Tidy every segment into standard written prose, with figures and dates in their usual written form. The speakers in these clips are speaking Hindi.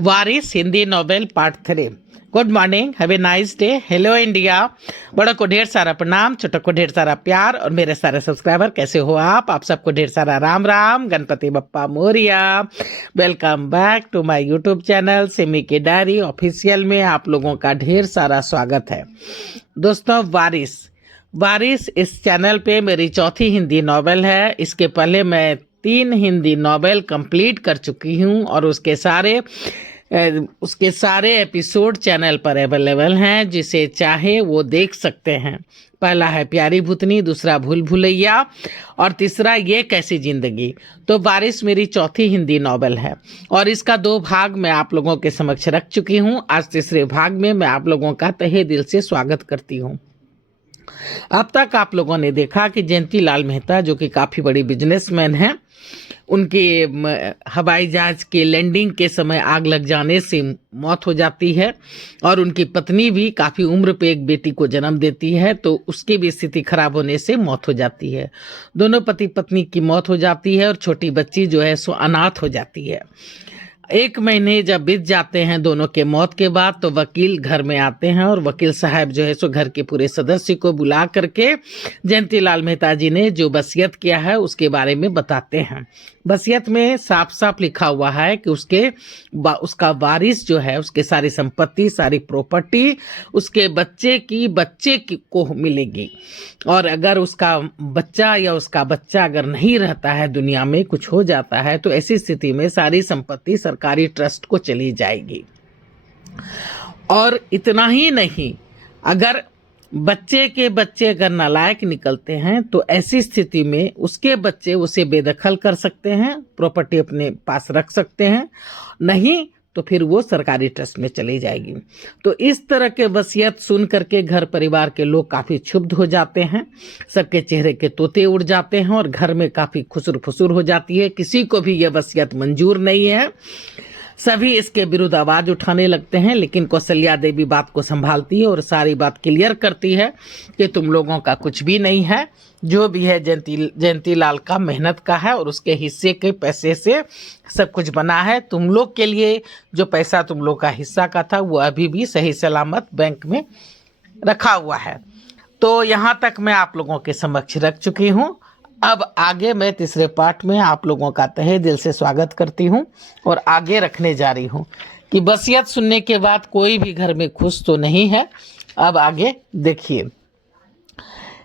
Waris Hindi novel part 3। Good morning, have a nice day. Hello India. बड़ों को ढेर सारा प्रणाम, छोटों को ढेर सारा प्यार और मेरे सारे सब्सक्राइबर कैसे हो आप सबको ढेर सारा Ram Ram, Ganpati Bappa Morya. Welcome back to my YouTube channel Simi की डायरी ऑफिशियल में आप लोगों का ढेर सारा स्वागत है। दोस्तों, वारिस इस चैनल पे मेरी चौथी हिंदी नॉवेल है। इसके पहले मैं 3 हिंदी नॉवेल कंप्लीट कर चुकी हूँ और उसके सारे एपिसोड चैनल पर अवेलेबल हैं, जिसे चाहे वो देख सकते हैं। पहला है प्यारी भूतनी, दूसरा भूल भुलैया और तीसरा ये कैसी जिंदगी। तो वारिस मेरी चौथी हिंदी नॉवेल है और इसका 2 भाग मैं आप लोगों के समक्ष रख चुकी हूँ। आज तीसरे भाग में मैं आप लोगों का तहे दिल से स्वागत करती हूँ। अब तक आप लोगों ने देखा कि जयंती लाल मेहता, जो कि काफ़ी बड़ी बिजनेसमैन हैं, उनके हवाई जहाज के लैंडिंग के समय आग लग जाने से मौत हो जाती है और उनकी पत्नी भी काफ़ी उम्र पे एक बेटी को जन्म देती है, तो उसकी भी स्थिति खराब होने से मौत हो जाती है। दोनों पति पत्नी की मौत हो जाती है और छोटी बच्ची जो है सो अनाथ हो जाती है। 1 महीने जब बीत जाते हैं दोनों के मौत के बाद, तो वकील घर में आते हैं और वकील साहब जो है सो घर के पूरे सदस्य को बुला करके जयंती लाल मेहता जी ने जो वसीयत किया है उसके बारे में बताते हैं। वसीयत में साफ साफ लिखा हुआ है कि उसका वारिस जो है, उसके सारी संपत्ति, सारी प्रॉपर्टी उसके बच्चे को मिलेगी और अगर उसका बच्चा अगर नहीं रहता है, दुनिया में कुछ हो जाता है, तो ऐसी स्थिति में सारी संपत्ति सरकारी ट्रस्ट को चली जाएगी। और इतना ही नहीं, अगर बच्चे के बच्चे अगर नालायक निकलते हैं तो ऐसी स्थिति में उसके बच्चे उसे बेदखल कर सकते हैं, प्रॉपर्टी अपने पास रख सकते हैं, नहीं तो फिर वो सरकारी ट्रस्ट में चली जाएगी। तो इस तरह के वसीयत सुन करके घर परिवार के लोग काफ़ी क्षुब्ध हो जाते हैं, सबके चेहरे के तोते उड़ जाते हैं और घर में काफ़ी खुसुर फुसुर हो जाती है। किसी को भी यह वसीयत मंजूर नहीं है, सभी इसके विरुद्ध आवाज उठाने लगते हैं। लेकिन कौशल्या देवी बात को संभालती है और सारी बात क्लियर करती है कि तुम लोगों का कुछ भी नहीं है, जो भी है जयंती लाल का मेहनत का है और उसके हिस्से के पैसे से सब कुछ बना है। तुम लोग के लिए जो पैसा तुम लोग का हिस्सा का था वो अभी भी सही सलामत बैंक में रखा हुआ है। तो यहाँ तक मैं आप लोगों के समक्ष रख चुकी हूँ। अब आगे मैं तीसरे पार्ट में आप लोगों का तहे दिल से स्वागत करती हूँ और आगे रखने जा रही हूँ कि वसीयत सुनने के बाद कोई भी घर में खुश तो नहीं है। अब आगे देखिए।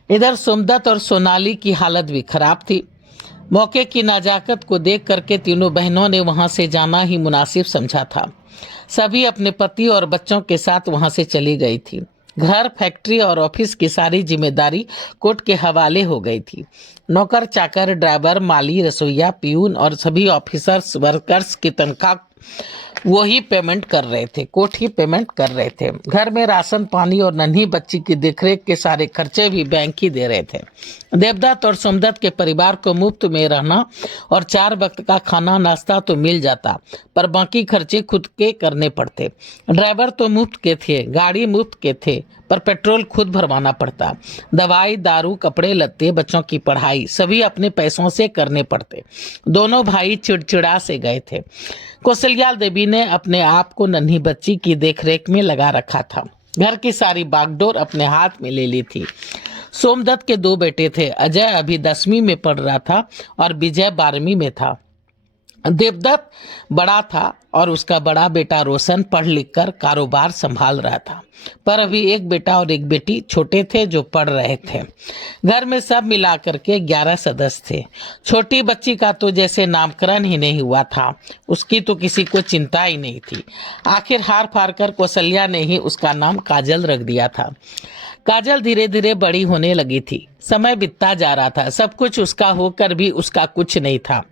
इधर सोमदत्त और सोनाली की हालत भी खराब थी। मौके की नाजाकत को देख करके तीनों बहनों ने वहां से जाना ही मुनासिब समझा था। सभी अपने पति और बच्चों के साथ वहां से चली गई थी। घर, फैक्ट्री और ऑफिस की सारी जिम्मेदारी कोर्ट के हवाले हो गई थी। नौकर चाकर, ड्राइवर, माली, रसोईया, पियून और सभी ऑफिसर्स वर्कर्स की तनख्वाह वो ही पेमेंट कर रहे थे, कोर्ट ही पेमेंट कर रहे थे। घर में राशन पानी और नन्ही बच्ची की देखरेख के सारे खर्चे भी बैंक ही दे रहे थे। देवदत्त और सोमदत्त के परिवार को मुफ्त में रहना और 4 वक्त का खाना नाश्ता तो मिल जाता, पर बाकी खर्चे खुद के करने पड़ते। ड्राइवर तो मुफ्त के थे, गाड़ी मुफ्त के थे, पर पेट्रोल खुद भरवाना पड़ता। दवाई, दारू, कपड़े लत्ते, बच्चों की पढ़ाई सभी अपने पैसों से करने पड़ते। दोनों भाई चिड़चिड़ा से गए थे। कौशल्या देवी ने अपने आप को नन्ही बच्ची की देखरेख में लगा रखा था। घर की सारी बागडोर अपने हाथ में ले ली थी। सोमदत्त के 2 बेटे थे। अजय अभी 10वीं में पढ़ रहा था और विजय 12वीं में था। देवदत्त बड़ा था और उसका बड़ा बेटा रोशन पढ़ लिख कर कारोबार संभाल रहा था, पर अभी एक बेटा और एक बेटी छोटे थे जो पढ़ रहे थे। घर में सब मिला करके 11 सदस्य थे। छोटी बच्ची का तो जैसे नामकरण ही नहीं हुआ था, उसकी तो किसी को चिंता ही नहीं थी। आखिर हार फार कर कौशल्या ने ही उसका नाम काजल रख दिया था। काजल धीरे धीरे बड़ी होने लगी थी। समय बीतता जा रहा था, सब कुछ उसका होकर भी उसका कुछ नहीं था।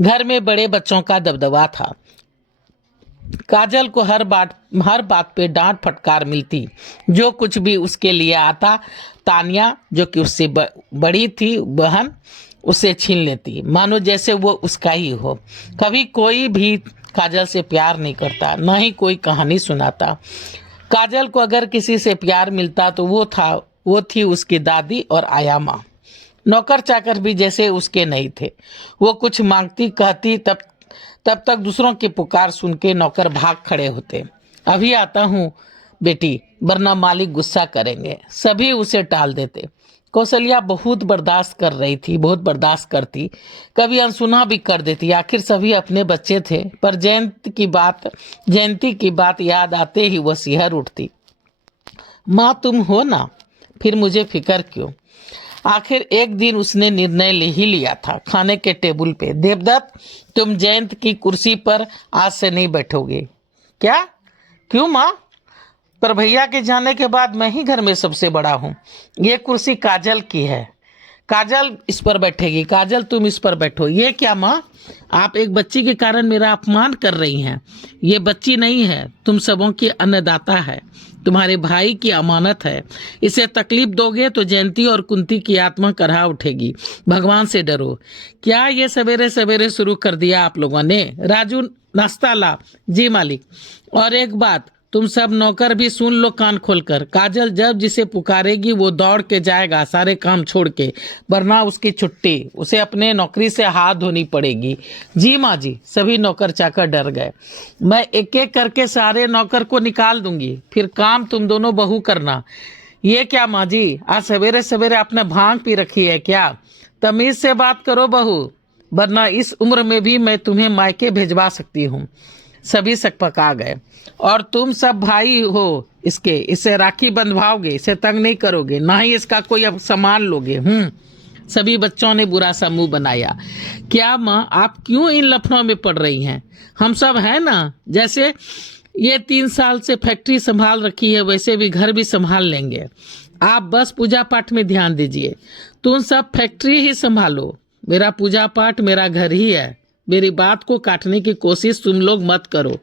घर में बड़े बच्चों का दबदबा था। काजल को हर बात पे डांट फटकार मिलती। जो कुछ भी उसके लिए आता, तानिया जो कि उससे बड़ी थी बहन, उसे छीन लेती, मानो जैसे वो उसका ही हो। कभी कोई भी काजल से प्यार नहीं करता, न ही कोई कहानी सुनाता। काजल को अगर किसी से प्यार मिलता तो वो थी उसकी दादी और आया माँ। नौकर चाकर भी जैसे उसके नहीं थे। वो कुछ मांगती कहती तब तक दूसरों की पुकार सुन के नौकर भाग खड़े होते। अभी आता हूँ बेटी, वरना मालिक गुस्सा करेंगे। सभी उसे टाल देते। कौशल्या बहुत बर्दाश्त कर रही थी, बहुत बर्दाश्त करती, कभी अनसुना भी कर देती। आखिर सभी अपने बच्चे थे। पर जयंती की बात याद आते ही वह सिहर उठती। माँ तुम हो ना, फिर मुझे फिक्र क्यों। आखिर एक दिन उसने निर्णय ले ही लिया था। खाने के टेबल पे, देवदत्त तुम जयंत की कुर्सी पर आज से नहीं बैठोगे। क्या? क्यों माँ? पर भैया के जाने के बाद मैं ही घर में सबसे बड़ा हूँ। ये कुर्सी काजल की है, काजल इस पर बैठेगी। काजल तुम इस पर बैठो। ये क्या माँ, आप एक बच्ची के कारण मेरा अपमान कर रही हैं। ये बच्ची नहीं है, तुम सबों की अन्नदाता है, तुम्हारे भाई की अमानत है। इसे तकलीफ दोगे तो जयंती और कुंती की आत्मा करहा उठेगी। भगवान से डरो। क्या ये सवेरे सवेरे शुरू कर दिया आप लोगों ने? राजू नाश्ता ला। जी मालिक। और एक बात, तुम सब नौकर भी सुन लो कान खोलकर। काजल जब जिसे पुकारेगी वो दौड़ के जाएगा, सारे काम छोड़ के, वरना उसकी छुट्टी। उसे अपने नौकरी से हाथ धोनी पड़ेगी। जी माँ जी। सभी नौकर चाकर डर गए। मैं एक एक करके सारे नौकर को निकाल दूंगी, फिर काम तुम दोनों बहू करना। ये क्या माँ जी, आज सवेरे सवेरे आपने भांग पी रखी है क्या? तमीज से बात करो बहू, वरना इस उम्र में भी मैं तुम्हें मायके भेजवा सकती हूँ। सभी सकपका गए। और तुम सब भाई हो इसके, इसे राखी बंधवाओगे, इसे तंग नहीं करोगे, ना ही इसका कोई अब सामान लोगे। सभी बच्चों ने बुरा सा मुंह बनाया। क्या माँ, आप क्यों इन लफड़ों में पड़ रही हैं? हम सब हैं ना। जैसे ये 3 साल से फैक्ट्री संभाल रखी है, वैसे भी घर भी संभाल लेंगे। आप बस पूजा पाठ में ध्यान दीजिए। तुम सब फैक्ट्री ही संभालो, मेरा पूजा पाठ मेरा घर ही है। मेरी बात को काटने की कोशिश तुम लोग मत करो।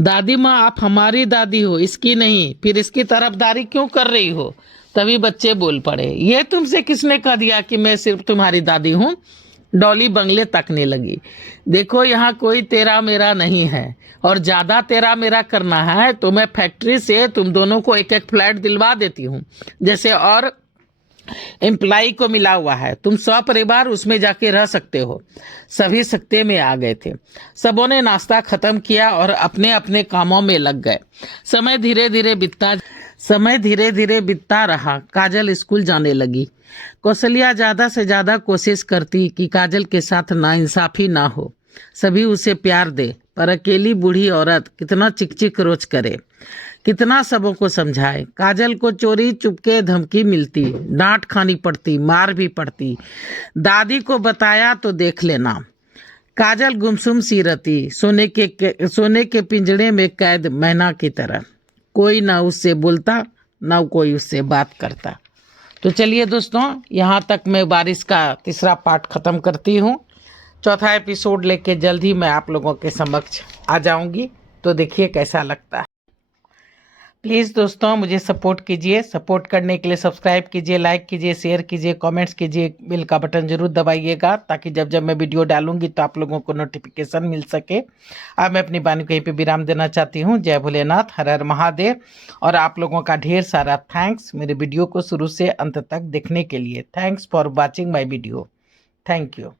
दादी माँ, आप हमारी दादी हो, इसकी नहीं, फिर इसकी तरफदारी क्यों कर रही हो? तभी बच्चे बोल पड़े। ये तुमसे किसने कह दिया कि मैं सिर्फ तुम्हारी दादी हूँ? डॉली बंगले तकने लगी। देखो यहाँ कोई तेरा मेरा नहीं है, और ज्यादा तेरा मेरा करना है तो मैं फैक्ट्री से तुम दोनों को एक एक फ्लैट दिलवा देती हूँ, जैसे और एम्प्लाई को मिला हुआ है। तुम सपरिवार उसमें जाके रह सकते हो। सभी सख्ते में आ गए थे। सबों ने नाश्ता खत्म किया और अपने अपने कामों में लग गए। समय धीरे धीरे बीतता रहा। काजल स्कूल जाने लगी। कौशल्या ज्यादा से ज्यादा कोशिश करती कि काजल के साथ नाइंसाफी ना हो, सभी उसे प्यार दे, पर अकेली बूढ़ी औरत कितना चिकचिक रोज करे, कितना सबों को समझाए। काजल को चोरी चुपके धमकी मिलती, डांट खानी पड़ती, मार भी पड़ती। दादी को बताया तो देख लेना। काजल गुमसुम सी रहती, सोने के पिंजड़े में कैद मैना की तरह। कोई ना उससे बोलता, ना कोई उससे बात करता। तो चलिए दोस्तों, यहाँ तक मैं बारिश का 3रा पार्ट ख़त्म करती हूँ। 4था एपिसोड लेके जल्द ही मैं आप लोगों के समक्ष आ जाऊंगी, तो देखिए कैसा लगता है। प्लीज़ दोस्तों मुझे सपोर्ट कीजिए। सपोर्ट करने के लिए सब्सक्राइब कीजिए, लाइक कीजिए, शेयर कीजिए, कमेंट्स कीजिए, बेल का बटन जरूर दबाइएगा, ताकि जब जब मैं वीडियो डालूंगी तो आप लोगों को नोटिफिकेशन मिल सके। अब मैं अपनी वाणी को यहीं पे विराम देना चाहती हूँ। जय भोलेनाथ, हर हर महादेव। और आप लोगों का ढेर सारा थैंक्स मेरे वीडियो को शुरू से अंत तक देखने के लिए। Thanks for watching my video. Thank you.